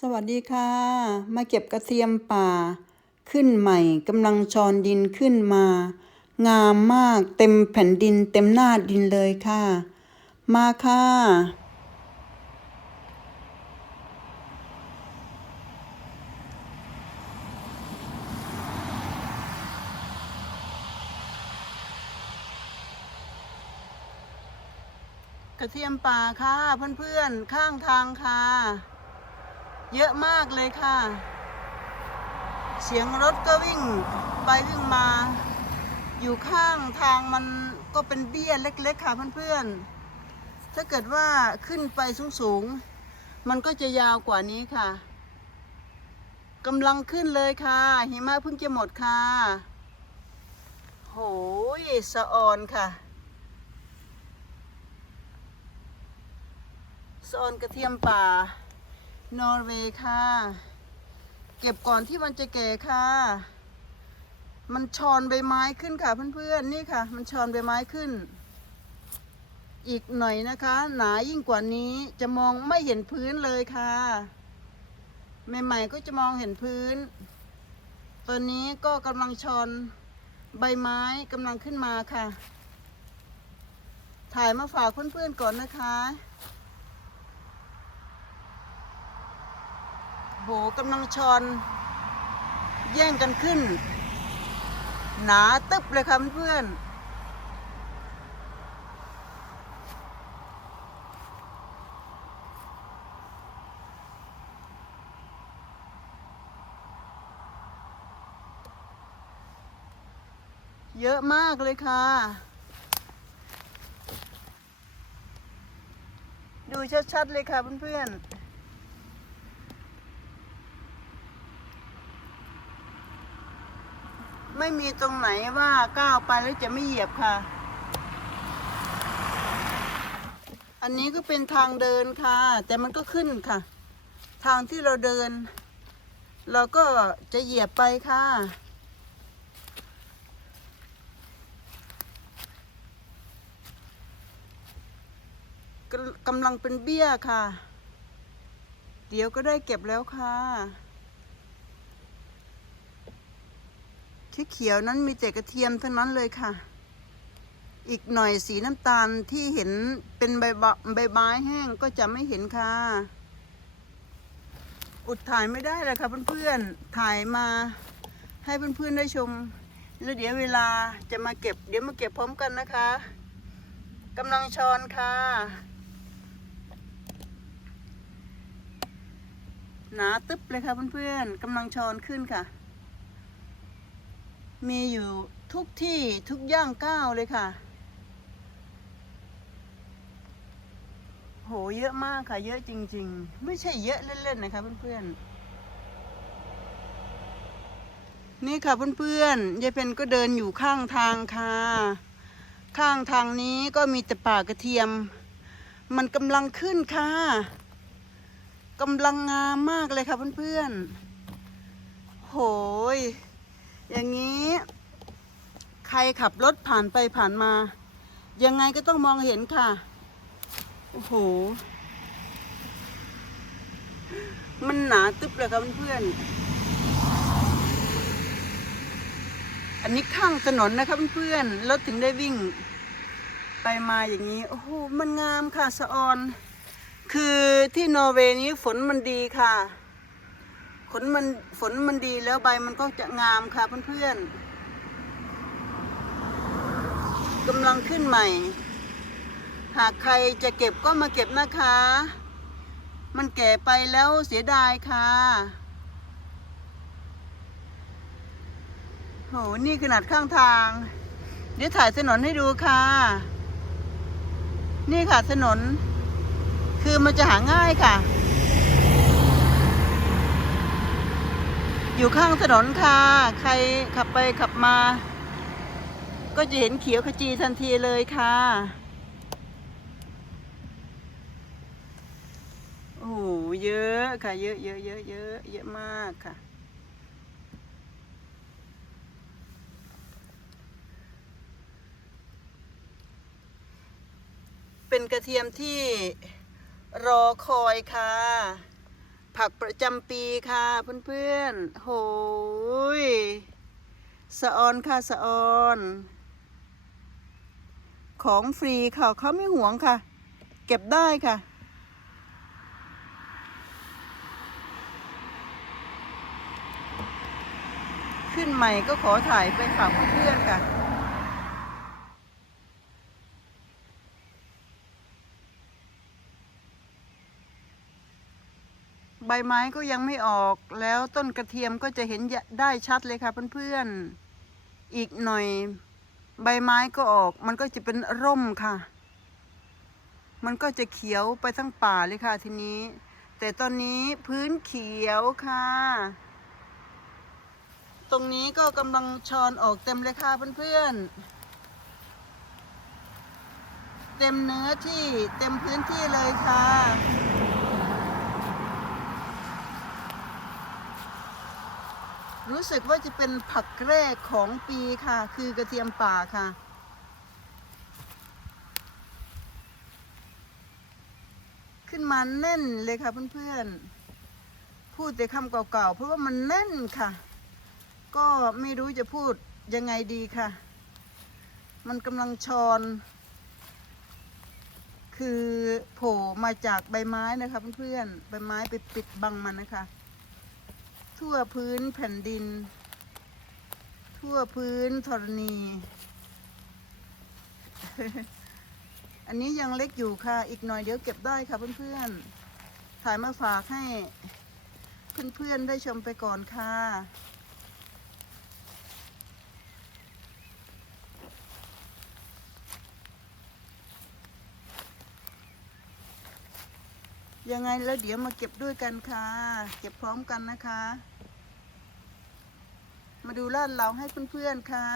สวัสดีค่ะ มาเก็บกระเทียมป่า ขึ้นใหม่กำลังชอนดินขึ้นมา งามมากเต็มแผ่นดินเต็มหน้าดินเลยค่ะ มาค่ะ กระเทียมป่าค่ะเพื่อนๆ ข้างทางค่ะ เยอะมากเลยค่ะ เสียงรถก็วิ่งไปวิ่งมา อยู่ข้างทางมันก็เป็นเบี้ยเล็กๆค่ะเพื่อนๆ ถ้าเกิดว่าขึ้นไปสูงๆ มันก็จะยาวกว่านี้ค่ะกำลังขึ้นเลยค่ะ หิมะเพิ่งจะหมดค่ะ โหยสะออนค่ะสะออนกระเทียมป่า นอร์เวย์ค่ะ เก็บก่อนที่มันจะแก่ค่ะ มันชอนใบไม้ขึ้นค่ะเพื่อนๆนี่ค่ะ มันชอนใบไม้ขึ้น อีกหน่อยนะคะ หนายิ่งกว่านี้จะมองไม่เห็นพื้นเลยค่ะใหม่ๆก็จะมองเห็นพื้น ตอนนี้ก็กำลังชอนใบไม้กำลังขึ้นมาค่ะ ถ่ายมาฝากเพื่อนๆก่อนนะคะ โหกำลังชอน แย่งกันขึ้น หนาตึบเลยค่ะเพื่อนเยอะมากเลยค่ะ ดูชัดๆเลยค่ะเพื่อนๆ ไม่มีตรงไหนว่าก้าวไปแล้วจะไม่เหยียบค่ะ อันนี้ก็เป็นทางเดินค่ะ แต่มันก็ขึ้นค่ะ ทางที่เราเดิน เราก็จะเหยียบไปค่ะ กำลังเป็นเบี้ยค่ะ เดี๋ยวก็ได้เก็บแล้วค่ะ เขียวนั้นมีแต่กระเทียมทั้งนั้นเลยค่ะ อีกหน่อยสีน้ำตาลที่เห็นเป็นใบบใบไม้แห้งก็จะไม่เห็นค่ะ อุดถ่ายไม่ได้เลยค่ะเพื่อนๆ ถ่ายมาให้เพื่อนๆได้ชม แล้วเดี๋ยวเวลาจะมาเก็บ เดี๋ยวมาเก็บพร้อมกันนะคะกำลังชอนค่ะหนาตึ๊บเลยค่ะเพื่อนๆกำลังชอนขึ้นค่ะ มีอยู่ทุกที่ทุกย่างก้าวเลยค่ะ โหเยอะมากค่ะ เยอะจริง ๆ ไม่ใช่เยอะเล่นๆนะคะเพื่อนๆ นี่ค่ะเพื่อนๆยายเพนก็เดินอยู่ข้างทางค่ะ ข้างทางนี้ก็มีแต่ป่ากระเทียม มันกำลังขึ้นค่ะกำลังงามมากเลยค่ะเพื่อนๆ โหย อย่างนี้ ใครขับรถผ่านไปผ่านมา ยังไงก็ต้องมองเห็นค่ะ โอ้โห มันหนาตึ๊บเลยครับเพื่อนๆอันนี้ข้างถนนนะครับเพื่อนๆรถถึงได้วิ่ง ไปมาอย่างนี้ โอ้โห มันงามค่ะสะออน คือที่นอร์เวย์นี้ฝนมันดีค่ะ นมันฝนมันดีแล้วใบมันก็จะงามค่ะเพื่อนๆกำลังขึ้นใหม่ หากใครจะเก็บก็มาเก็บนะคะ มันแก่ไปแล้วเสียดายค่ะโหนี่ขนาดข้างทาง เดี๋ยวถ่ายถนนให้ดูค่ะ นี่ค่ะถนน คือมันจะหาง่ายค่ะ อยู่ข้างถนนค่ะ ใครขับไปขับมา ก็จะเห็นเขียวขจีทันทีเลยค่ะ โอ้โหเยอะค่ะ เยอะเยอะเยอะเยอะเยอะมากค่ะ เป็นกระเทียมที่รอคอยค่ะ ผักประจำปีค่ะเพื่อนๆโหยสะออนค่ะสะออน ของฟรีค่ะเขาไม่หวงค่ะ เก็บได้ค่ะ ขึ้นใหม่ก็ขอถ่ายไปฝากเพื่อนๆค่ะ ใบไม้ก็ยังไม่ออกแล้วต้นกระเทียมก็จะเห็นได้ชัดเลยค่ะเพื่อนๆ อีกหน่อยใบไม้ก็ออก มันก็จะเป็นร่มค่ะ มันก็จะเขียวไปทั้งป่าเลยค่ะทีนี้ แต่ตอนนี้พื้นเขียวค่ะ ตรงนี้ก็กำลังชอนออกเต็มเลยค่ะเพื่อนๆ เต็มเนื้อที่เต็มพื้นที่เลยค่ะ รู้สึกว่าจะเป็นผักแรกของปีค่ะ คือกระเทียมป่าค่ะ ขึ้นมาแน่นเลยค่ะเพื่อนๆ พูดแต่คำเก่าๆ เพราะว่ามันแน่นค่ะ ก็ไม่รู้จะพูดยังไงดีค่ะ มันกำลังชอน คือโผล่มาจากใบไม้นะคะเพื่อนๆ ใบไม้ไปปิดบังมันนะคะ ทั่วพื้นแผ่นดิน ทั่วพื้นธรณี อันนี้ยังเล็กอยู่ค่ะ อีกหน่อยเดี๋ยวเก็บได้ค่ะเพื่อนๆ ถ่ายมาฝากให้เพื่อนๆได้ชมไปก่อนค่ะ ยังไงแล้วเดี๋ยวมาเก็บด้วยกันค่ะ เก็บพร้อมกันนะคะ มาดูลาดเราให้เพื่อนๆค่ะ